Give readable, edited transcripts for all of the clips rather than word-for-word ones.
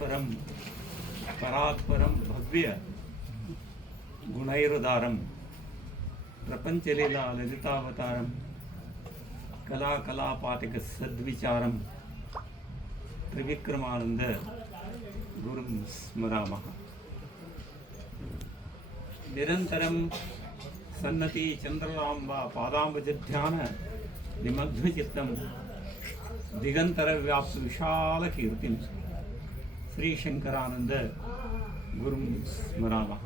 ಪರಂ ಪರಾತ್ಪರಂ ಭವ್ಯ ಗುಣೈರುದಾರಂ ಪ್ರಪಂಚಲೀಲಾ ಲಲಿತಾವತಾರಂ ಕಲಾಕಲಾಪಾತಿಕ ಸದ್ವಿಚಾರಂ ತ್ರಿವಿಕ್ರಮಾನಂದ ಗುರುಂ ಸ್ಮರಾಮಃ. ನಿರಂತರಂ ಸನ್ನತಿ ಚಂದ್ರಲಾಂಬ ಪಾದಾಂಬುಜಧ್ಯಾನ ನಿಮಗ್ನಚಿತ್ತಂ ದಿಗಂತರ ವ್ಯಾಪ್ತ ವಿಶಾಲ ಕೀರ್ತಿಂ ಶ್ರೀಶಂಕರಾನಂದ ಗುರುಂ ಸ್ಮರಾಮಃ.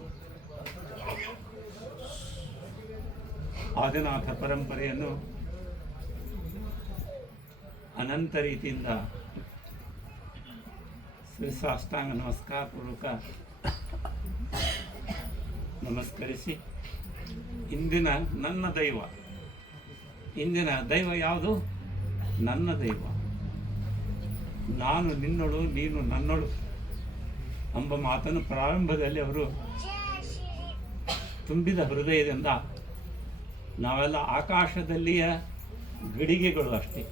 ಆದಿನಾಥ ಪರಂಪರೆಯನ್ನು ಅನಂತ ರೀತಿಯಿಂದ ಸಾಷ್ಟಾಂಗ ನಮಸ್ಕಾರ ಪೂರ್ವಕ ನಮಸ್ಕರಿಸಿ, ಇಂದಿನ ನನ್ನ ದೈವ, ಇಂದಿನ ದೈವ ಯಾವುದು? ನನ್ನ ದೈವ. ನಾನು ನಿನ್ನಳು, ನೀನು ನನ್ನಳು ಎಂಬ ಮಾತನ್ನು ಪ್ರಾರಂಭದಲ್ಲಿ ಅವರು ತುಂಬಿದ ಹೃದಯದಿಂದ, ನಾವೆಲ್ಲ ಆಕಾಶದಲ್ಲಿಯ ಗಡಿಗೆಗಳು ಅಷ್ಟೇ,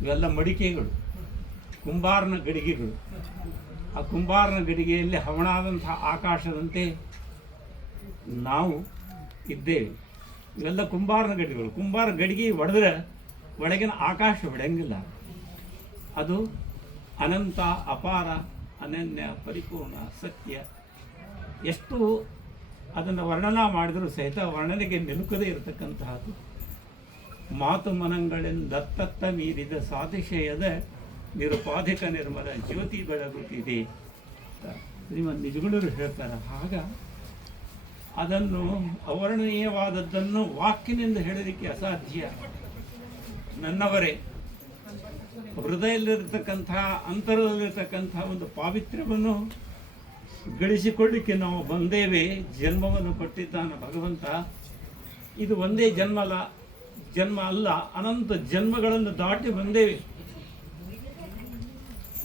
ಇವೆಲ್ಲ ಮಡಿಕೆಗಳು, ಕುಂಬಾರನ ಗಡಿಗೆಗಳು. ಆ ಕುಂಬಾರನ ಗಡಿಗೆಯಲ್ಲಿ ಹವಣಾದಂಥ ಆಕಾಶದಂತೆ ನಾವು ಇದ್ದೇವೆ. ಇವೆಲ್ಲ ಕುಂಬಾರನ ಗಡಿಗೆಗಳು. ಕುಂಬಾರ ಗಡಿಗೆ ಒಡೆದ್ರೆ ಒಳಗಿನ ಆಕಾಶ ಒಡೆಯಂಗಿಲ್ಲ. ಅದು ಅನಂತ, ಅಪಾರ, ಅನನ್ಯ, ಪರಿಪೂರ್ಣ, ಸತ್ಯ. ಎಷ್ಟು ಅದನ್ನು ವರ್ಣನಾ ಮಾಡಿದರೂ ಸಹಿತ ವರ್ಣನೆಗೆ ನಿಲುಕದೇ ಇರತಕ್ಕಂತಹದ್ದು. ಮಾತು ಮನಗಳಿಂದತ್ತ ಮೀರಿದ ಸಾತಿಶಯದ ನಿರುಪಾಧಿಕ ನಿರ್ಮಲ ಜ್ಯೋತಿ ಬೆಳಗುತ್ತಿದೆ ಶ್ರೀಮದ್ ನಿಜಗುಣರು ಹೇಳ್ತಾರೆ. ಆಗ ಅದನ್ನು ಅವರ್ಣನೀಯವಾದದ್ದನ್ನು ವಾಕ್ಯನಿಂದ ಹೇಳಲಿಕ್ಕೆ ಅಸಾಧ್ಯ. ನನ್ನವರೇ, ಹೃದಯದಲ್ಲಿರತಕ್ಕಂಥ, ಅಂತರದಲ್ಲಿರ್ತಕ್ಕಂಥ ಒಂದು ಪಾವಿತ್ರ್ಯವನ್ನು ಗಳಿಸಿಕೊಳ್ಳಿಕ್ಕೆ ನಾವು ಬಂದೇವೆ. ಜನ್ಮವನ್ನು ಕೊಟ್ಟಿದ್ದಾನ ಭಗವಂತ. ಇದು ಒಂದೇ ಜನ್ಮ ಅಲ್ಲ, ಅನಂತ ಜನ್ಮಗಳನ್ನು ದಾಟಿ ಬಂದೇವೆ.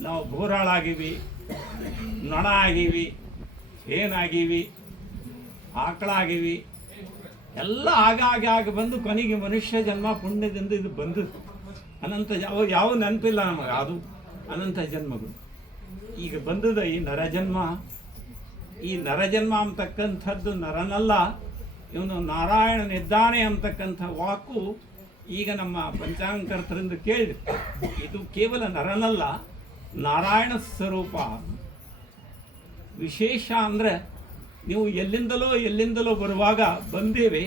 ನಾವು ಬೋರಾಳಾಗೀವಿ, ನೊಣ ಆಗೀವಿ, ಏನಾಗೀವಿ, ಆಕಳಾಗೀವಿ, ಎಲ್ಲ ಆಗಿ ಬಂದು ಕೊನೆಗೆ ಮನುಷ್ಯ ಜನ್ಮ ಪುಣ್ಯದಿಂದ ಇದು ಬಂದು ಅನಂತ ಯಾವ ನೆನಪಿಲ್ಲ ನಮಗೆ. ಅದು ಅನಂತ ಜನ್ಮಗಳು. ಈಗ ಬಂದದ ಈ ನರಜನ್ಮ. ಈ ನರಜನ್ಮ ಅಂತಕ್ಕಂಥದ್ದು ನರನಲ್ಲ, ಇವನು ನಾರಾಯಣನಿದ್ದಾನೆ ಅಂತಕ್ಕಂಥ ವಾಕು ಈಗ ನಮ್ಮ ಪಂಚಾಂಗಕರ್ತರಿಂದ ಕೇಳಿದೆ. ಇದು ಕೇವಲ ನರನಲ್ಲ, ನಾರಾಯಣ ಸ್ವರೂಪ. ವಿಶೇಷ ಅಂದರೆ, ನೀವು ಎಲ್ಲಿಂದಲೋ ಬರುವಾಗ ಬಂದೇವೆ,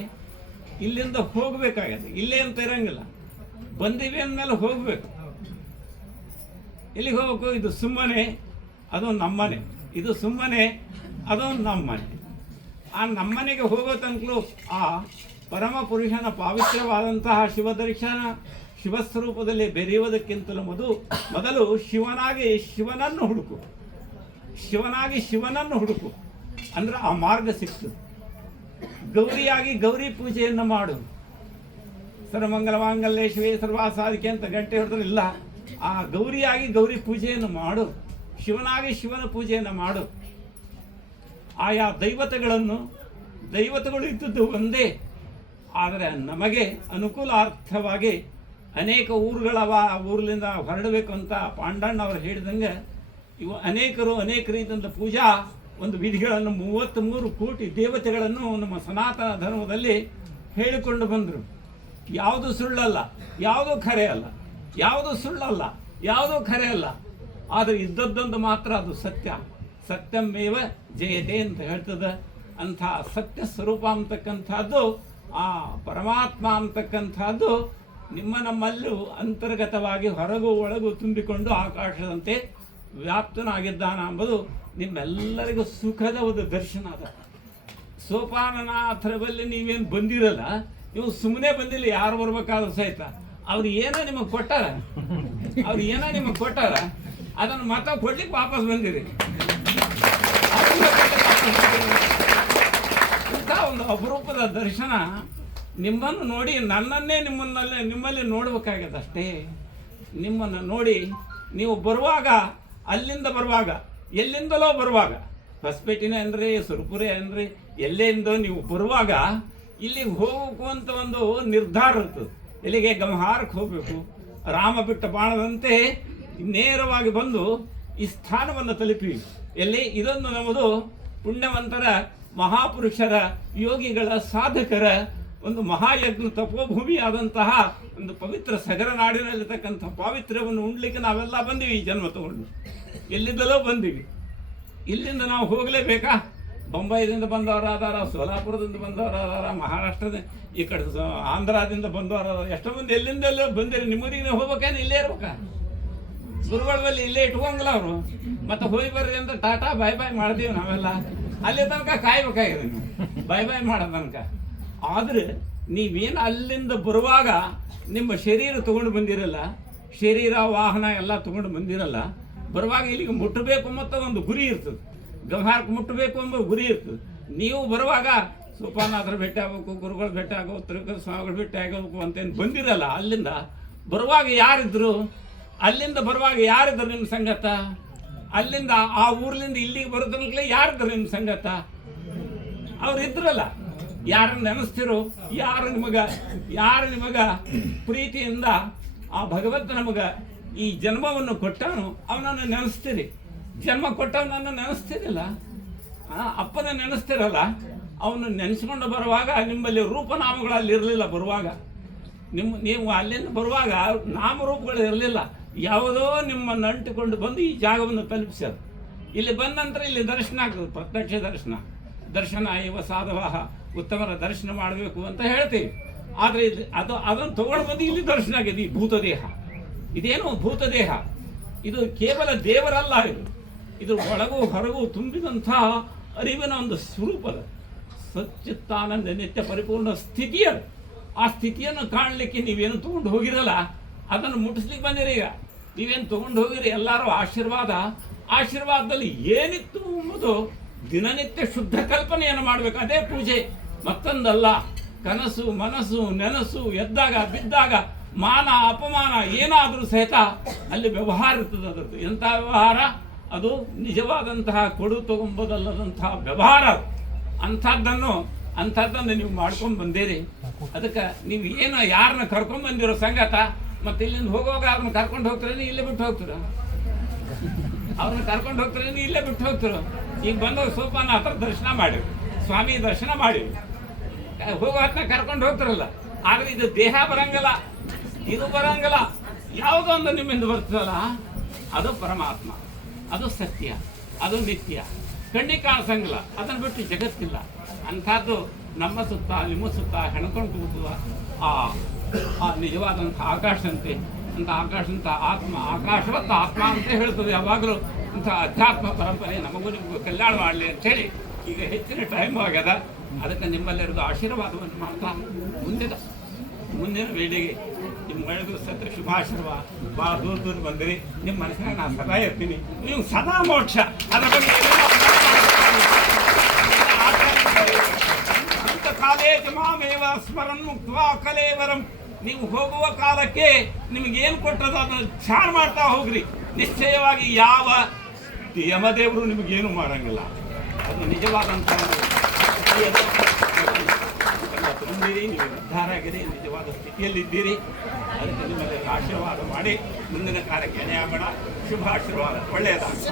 ಇಲ್ಲಿಂದ ಹೋಗಬೇಕಾಗತ್ತೆ. ಇಲ್ಲೇ ಅಂತ ಇರಂಗಿಲ್ಲ, ಬಂದೇವೆ ಅಂದಮೇಲೆ ಹೋಗಬೇಕು. ಎಲ್ಲಿಗೆ ಹೋಗ್ಬೇಕು? ಇದು ಸುಮ್ಮನೆ, ಅದು ನಮ್ಮನೆ. ಇದು ಸುಮ್ಮನೆ, ಅದು ನಮ್ಮನೆ. ಆ ನಮ್ಮನೆಗೆ ಹೋಗೋ ತನಕಲೂ ಆ ಪರಮ ಪುರುಷನ ಪಾವಿತ್ರ್ಯವಾದಂತಹ ಶಿವದರ್ಶನ, ಶಿವಸ್ವರೂಪದಲ್ಲಿ ಬೆರೆಯುವುದಕ್ಕಿಂತಲೂ ಮೊದಲು ಶಿವನಾಗಿ ಶಿವನನ್ನು ಹುಡುಕು ಅಂದ್ರೆ ಆ ಮಾರ್ಗ ಸಿಕ್ತದೆ. ಗೌರಿಯಾಗಿ ಗೌರಿ ಪೂಜೆಯನ್ನು ಮಾಡು. ಸರ್ವಮಂಗಲ ಮಾಂಗಲ್ಯ ಶಿವೇ ಸರ್ವಾಸಾಧಿಕೆ ಅಂತ ಗಂಟೆ ಹೊಡೆದ್ರೆ ಇಲ್ಲ. ಆ ಗೌರಿಯಾಗಿ ಗೌರಿ ಪೂಜೆಯನ್ನು ಮಾಡು, ಶಿವನಾಗಿ ಶಿವನ ಪೂಜೆಯನ್ನು ಮಾಡು. ಆಯಾ ದೈವತೆಗಳು ಇದ್ದದ್ದು ಒಂದೇ, ಆದರೆ ನಮಗೆ ಅನುಕೂಲಾರ್ಥವಾಗಿ ಅನೇಕ ಊರುಗಳವ. ಆ ಊರಿನಿಂದ ಹೊರಡಬೇಕು ಅಂತ ಪಾಂಡಣ್ಣವರು ಹೇಳಿದಂಗೆ ಇವು ಅನೇಕ ರೀತಿಯಿಂದ ಪೂಜಾ ಒಂದು ವಿಧಿಗಳನ್ನು 33 ಕೋಟಿ ದೇವತೆಗಳನ್ನು ನಮ್ಮ ಸನಾತನ ಧರ್ಮದಲ್ಲಿ ಹೇಳಿಕೊಂಡು ಬಂದರು. ಯಾವುದು ಸುಳ್ಳಲ್ಲ, ಯಾವುದೂ ಖರೆ ಅಲ್ಲ, ಯಾವುದೂ ಸುಳ್ಳಲ್ಲ, ಯಾವುದೂ ಖರೆ ಅಲ್ಲ. ಆದರೆ ಇದ್ದದ್ದೊಂದು ಮಾತ್ರ ಅದು ಸತ್ಯ. ಸತ್ಯಮೇವ ಜಯತೆ ಅಂತ ಹೇಳ್ತದೆ. ಅಂಥ ಸತ್ಯ ಸ್ವರೂಪ ಅಂತಕ್ಕಂಥದ್ದು, ಆ ಪರಮಾತ್ಮ ಅಂತಕ್ಕಂಥದ್ದು ನಮ್ಮಲ್ಲೂ ಅಂತರ್ಗತವಾಗಿ ಹೊರಗು ಒಳಗು ತುಂಬಿಕೊಂಡು ಆಕಾಶದಂತೆ ವ್ಯಾಪ್ತನಾಗಿದ್ದಾನ ಎಂಬುದು ನಿಮ್ಮೆಲ್ಲರಿಗೂ ಸುಖದ ಒಂದು ದರ್ಶನ ಅದ. ಸೋಪಾನನಾಥರ ಬಳಿ ನೀವೇನು ಬಂದಿರಲ್ಲ, ನೀವು ಸುಮ್ಮನೆ ಬಂದಿಲ್ಲ. ಯಾರು ಬರ್ಬೇಕಾದ್ರೂ ಸಹಿತ ಅವ್ರು ಏನೋ ನಿಮಗೆ ಕೊಟ್ಟಾರ, ಅದನ್ನು ಮತ್ತೆ ಕೊಡ್ಲಿಕ್ಕೆ ವಾಪಸ್ ಬಂದಿರಿ. ಇಂಥ ಒಂದು ಅಪರೂಪದ ದರ್ಶನ ನಿಮ್ಮನ್ನು ನೋಡಿ ನನ್ನನ್ನೇ ನಿಮ್ಮಲ್ಲಿ ನೋಡಬೇಕಾಗ್ಯದ ಅಷ್ಟೇ. ನಿಮ್ಮನ್ನು ನೋಡಿ ನೀವು ಬರುವಾಗ, ಅಲ್ಲಿಂದ ಬರುವಾಗ, ಎಲ್ಲಿಂದಲೋ ಬರುವಾಗ, ಹೊಸಪೇಟೆನೇ ಅಂದರೆ, ಸುರಪುರ ಅಂದರೆ, ಎಲ್ಲೆಂದೋ ನೀವು ಬರುವಾಗ ಇಲ್ಲಿಗೆ ಹೋಗಬೇಕು ಅಂತ ಒಂದು ನಿರ್ಧಾರ ಇರ್ತದೆ. ಇಲ್ಲಿಗೆ ಗಮಹಾರಕ್ಕೆ ಹೋಗಬೇಕು. ರಾಮ ಬಿಟ್ಟ ಬಾಣದಂತೆ ನೇರವಾಗಿ ಬಂದು ಈ ಸ್ಥಾನವನ್ನು ತಲುಪಿ ಎಲ್ಲಿ ಇದೊಂದು ನಮ್ಮದು ಪುಣ್ಯವಂತರ ಮಹಾಪುರುಷರ ಯೋಗಿಗಳ ಸಾಧಕರ ಒಂದು ಮಹಾಯಜ್ಞ ತಪೋಭೂಮಿಯಾದಂತಹ ಒಂದು ಪವಿತ್ರ ಸಗರ ನಾಡಿನಲ್ಲಿರ್ತಕ್ಕಂಥ ಪಾವಿತ್ರ್ಯವನ್ನು ಉಣ್ಲಿಕ್ಕೆ ನಾವೆಲ್ಲ ಬಂದೀವಿ ಈ ಜನ್ಮ ತಗೊಂಡು. ಎಲ್ಲಿದ್ದಲೋ ಬಂದೀವಿ. ಇಲ್ಲಿಂದ ನಾವು ಹೋಗಲೇಬೇಕಾ? ಬೊಂಬೈದಿಂದ ಬಂದವರಾದಾರ, ಸೋಲಾಪುರದಿಂದ ಬಂದವರಾದಾರ, ಮಹಾರಾಷ್ಟ್ರದ ಈ ಕಡೆ ಆಂಧ್ರದಿಂದ ಬಂದವರಾದಾರ, ಎಷ್ಟೋ ಮಂದಿ ಎಲ್ಲಿಂದೆಲ್ಲ ಬಂದಿರಿ. ನಿಮ್ಮೂರಿಗೆ ಹೋಗ್ಬೇಕೇನು ಇಲ್ಲೇ ಇರ್ಬೇಕಾ? ಗುರುಗಳ ಬಳಿ ಇಲ್ಲೇ ಇಟ್ಕೊಂಗಿಲ್ಲ ಅವರು. ಮತ್ತೆ ಹೋಗಿ ಬರ್ರಿ ಅಂತ ಟಾಟಾ ಬಾಯ್ ಬಾಯ್ ಮಾಡ್ತೀವಿ ನಾವೆಲ್ಲ. ಅಲ್ಲಿ ತನಕ ಕಾಯ್ಬೇಕಾಗಿದೆ ನೀವು ಬಾಯ್ ಬಾಯ್ ಮಾಡೋ ತನಕ. ಆದರೆ ನೀವೇನು ಅಲ್ಲಿಂದ ಬರುವಾಗ ನಿಮ್ಮ ಶರೀರ ತೊಗೊಂಡು ಬಂದಿರಲ್ಲ, ಶರೀರ ವಾಹನ ಎಲ್ಲ ತೊಗೊಂಡು ಬಂದಿರಲ್ಲ. ಬರುವಾಗ ಇಲ್ಲಿಗೆ ಮುಟ್ಟಬೇಕು ಮತ್ತು ಒಂದು ಗುರಿ ಇರ್ತದೆ, ವ್ಯವಹಾರಕ್ಕೆ ಮುಟ್ಟಬೇಕು ಎಂಬ ಗುರಿ ಇರ್ತದೆ. ನೀವು ಬರುವಾಗ ಸೋಪಾನಾಥರ ಭೇಟಿ ಆಗಬೇಕು, ಗುರುಗಳು ಭೇಟಿ ಆಗಬೇಕು, ತಿರುಪತಿ ಸ್ವಾಮಿಗಳು ಭೇಟಿ ಆಗಬೇಕು ಅಂತೇನು ಬಂದಿರಲ್ಲ. ಅಲ್ಲಿಂದ ಬರುವಾಗ ಯಾರಿದ್ರು? ಅಲ್ಲಿಂದ ಬರುವಾಗ ಯಾರಿದ್ರು ನಿಮ್ಮ ಸಂಗತ? ಅಲ್ಲಿಂದ ಆ ಊರ್ಲಿಂದ ಇಲ್ಲಿಗೆ ಬರೋದನ್ಕಲೇ ಯಾರಿದ್ರು ನಿಮ್ಮ ಸಂಗತ? ಅವ್ರು ಇದ್ರಲ್ಲ. ಯಾರನ್ನು ನೆನೆಸ್ತಿರೋ, ಯಾರು ನಿಮಗ ಪ್ರೀತಿಯಿಂದ ಆ ಭಗವಂತ ನಮಗ ಈ ಜನ್ಮವನ್ನು ಕೊಟ್ಟವನು ಅವನನ್ನು ನೆನೆಸ್ತೀರಿ. ಜನ್ಮ ಕೊಟ್ಟವನನ್ನು ನೆನೆಸ್ತಿರಲ್ಲ, ಅಪ್ಪನ ನೆನೆಸ್ತಿರಲ್ಲ. ಅವನು ನೆನೆಸ್ಕೊಂಡು ಬರುವಾಗ ನಿಮ್ಮಲ್ಲಿ ರೂಪನಾಮಗಳಲ್ಲಿ ಇರಲಿಲ್ಲ. ಬರುವಾಗ ನೀವು ಅಲ್ಲಿಂದ ಬರುವಾಗ ನಾಮರೂಪಗಳು ಇರಲಿಲ್ಲ. ಯಾವುದೋ ನಿಮ್ಮನ್ನು ಅಂಟಿಕೊಂಡು ಬಂದು ಈ ಜಾಗವನ್ನು ತಲುಪಿಸೋದು. ಇಲ್ಲಿ ಬಂದ ನಂತರ ಇಲ್ಲಿ ದರ್ಶನ ಆಗ್ತದೆ, ಪ್ರತ್ಯಕ್ಷ ದರ್ಶನ. ದರ್ಶನ ಇವ ಸಾಧವಾಹ, ಉತ್ತಮರ ದರ್ಶನ ಮಾಡಬೇಕು ಅಂತ ಹೇಳ್ತೀವಿ. ಆದರೆ ಅದನ್ನು ತಗೊಂಡು ಬಂದು ಇಲ್ಲಿ ದರ್ಶನ ಆಗಿದೆ. ಈ ಭೂತದೇಹ ಇದೇನು ಭೂತದೇಹ, ಇದು ಕೇವಲ ದೇವರಲ್ಲ. ಇದು ಒಳಗೂ ಹೊರಗೂ ತುಂಬಿದಂತಹ ಅರಿವಿನ ಒಂದು ಸ್ವರೂಪದ ಸಚ್ಚಿತ್ತಾನಂದ ನಿತ್ಯ ಪರಿಪೂರ್ಣ ಸ್ಥಿತಿಯದು. ಆ ಸ್ಥಿತಿಯನ್ನು ಕಾಣಲಿಕ್ಕೆ ನೀವೇನು ತೊಗೊಂಡು ಹೋಗಿರಲ್ಲ, ಅದನ್ನು ಮುಟ್ಟಿಸ್ಲಿಕ್ಕೆ ಬಂದಿರಿ. ಈಗ ನೀವೇನು ತೊಗೊಂಡು ಹೋಗಿರಿ ಎಲ್ಲರೂ ಆಶೀರ್ವಾದದಲ್ಲಿ ಏನಿತ್ತು ಎಂಬುದು ದಿನನಿತ್ಯ ಶುದ್ಧ ಕಲ್ಪನೆಯನ್ನು ಮಾಡಬೇಕು. ಅದೇ ಪೂಜೆ, ಮತ್ತೊಂದಲ್ಲ. ಕನಸು ಮನಸ್ಸು ನೆನಸು ಎದ್ದಾಗ ಬಿದ್ದಾಗ ಮಾನ ಅಪಮಾನ ಏನಾದರೂ ಸಹಿತ ಅಲ್ಲಿ ವ್ಯವಹಾರ ಇರ್ತದೆ. ಅದರದ್ದು ಎಂಥ ವ್ಯವಹಾರ? ಅದು ನಿಜವಾದಂತಹ ಕೊಡು ತಗೊಂಬೋದಲ್ಲದಂತಹ ವ್ಯವಹಾರ. ಅಂಥದ್ದನ್ನು ನೀವು ಮಾಡ್ಕೊಂಡು ಬಂದಿರಿ. ಅದಕ್ಕೆ ನೀವು ಏನು ಯಾರನ್ನ ಕರ್ಕೊಂಡು ಬಂದಿರೋ ಸಂಗತ, ಮತ್ತೆ ಇಲ್ಲಿಂದ ಹೋಗುವಾಗ ಅವ್ರನ್ನ ಕರ್ಕೊಂಡು ಹೋಗ್ತಾರೆ, ಇಲ್ಲೇ ಬಿಟ್ಟು ಹೋಗ್ತೀರ. ಅವ್ರನ್ನ ಕರ್ಕೊಂಡು ಹೋಗ್ತಾರೆ, ಇಲ್ಲೇ ಬಿಟ್ಟು ಹೋಗ್ತೀರ. ಈಗ ಬಂದಾಗ ಸೋಪಾನಾಥರ ದರ್ಶನ ಮಾಡಿರಿ, ಸ್ವಾಮಿ ದರ್ಶನ ಮಾಡಿರಿ, ಹೋಗೋ ಹೊತ್ತನ್ನ ಕರ್ಕೊಂಡು ಹೋಗ್ತಾರಲ್ಲ. ಆದರೆ ಇದು ದೇಹ ಬರಂಗಲ್ಲ, ಇದು ಬರಂಗಲ್ಲ. ಯಾವುದೋ ಒಂದು ನಿಮ್ಮಿಂದ ಬರ್ತದಲ್ಲ, ಅದು ಪರಮಾತ್ಮ, ಅದು ಸತ್ಯ, ಅದು ನಿತ್ಯ, ಕಣ್ಣಿಗೆ ಕಾಣಿಸಂಗಿಲ್ಲ. ಅದನ್ನು ಬಿಟ್ಟು ಜಗತ್ತಿಲ್ಲ. ಅಂಥದ್ದು ನಮ್ಮ ಸುತ್ತ ನಿಮ್ಮ ಸುತ್ತ ಹೆಣ್ಕೊಂಡು ಕೂತುವ ಆ ನಿಜವಾದಂಥ ಆಕಾಶಂತೆ, ಅಂತ ಆಕಾಶಂತ ಆತ್ಮ, ಆಕಾಶವತ್ತ ಆತ್ಮ ಅಂತ ಹೇಳ್ತದೆ ಯಾವಾಗಲೂ. ಇಂಥ ಅಧ್ಯಾತ್ಮ ಪರಂಪರೆ ನಮಗೂ ನಿಮಗೂ ಕಲ್ಯಾಣ ಮಾಡಲಿ ಅಂಥೇಳಿ ಈಗ ಹೆಚ್ಚಿನ ಟೈಮ್ ಆಗ್ಯದ. ಅದಕ್ಕೆ ನಿಮ್ಮಲ್ಲಿರೋದು ಆಶೀರ್ವಾದವನ್ನು ಮಾಡ್ತಾ ಮುಂದಿನ ವೇಳೆಗೆ ನಿಮ್ಗಳಿಗೂ ಸತ್ರ ಶುಭಾಶೀರ್ವಾದ. ಭಾಳ ದೂರ ಬಂದಿರಿ. ನಿಮ್ಮ ಮನಸ್ಸಿನಾಗ ನಾನು ಸದಾ ಇರ್ತೀನಿ. ನೀವು ಸದಾ ಮೋಕ್ಷ. ಅದರ ಬಗ್ಗೆ ಅಂತ ಕಾಲೇ ಮಾಮೇವ ಸ್ಮರನ್ ಮುಕ್ತ ಕಲೇವರಂ. ನೀವು ಹೋಗುವ ಕಾಲಕ್ಕೆ ನಿಮಗೇನು ಕೊಟ್ಟದ ಅದನ್ನು ಧ್ಯಾನ ಮಾಡ್ತಾ ಹೋಗ್ರಿ. ನಿಶ್ಚಯವಾಗಿ ಯಾವ ಯಮದೇವರು ನಿಮಗೇನು ಮಾಡಂಗಿಲ್ಲ. ಅದು ನಿಜವಾದಂಥ ತುಂಬಿರಿ, ನೀವು ನಿರ್ಧಾರ ಆಗಿರಿ, ನಿಜವಾದ ಸ್ಥಿತಿಯಲ್ಲಿದ್ದೀರಿ. ಅದಕ್ಕೆ ನಿಮ್ಮಲ್ಲಿ ಆಶೀರ್ವಾದ ಮಾಡಿ ಮುಂದಿನ ಕಾರ್ಯಕ್ಕೆ ಎಣೆಯಾಗೋಣ. ಶುಭ ಆಶೀರ್ವಾದ, ಒಳ್ಳೆಯದಾಗಲಿ.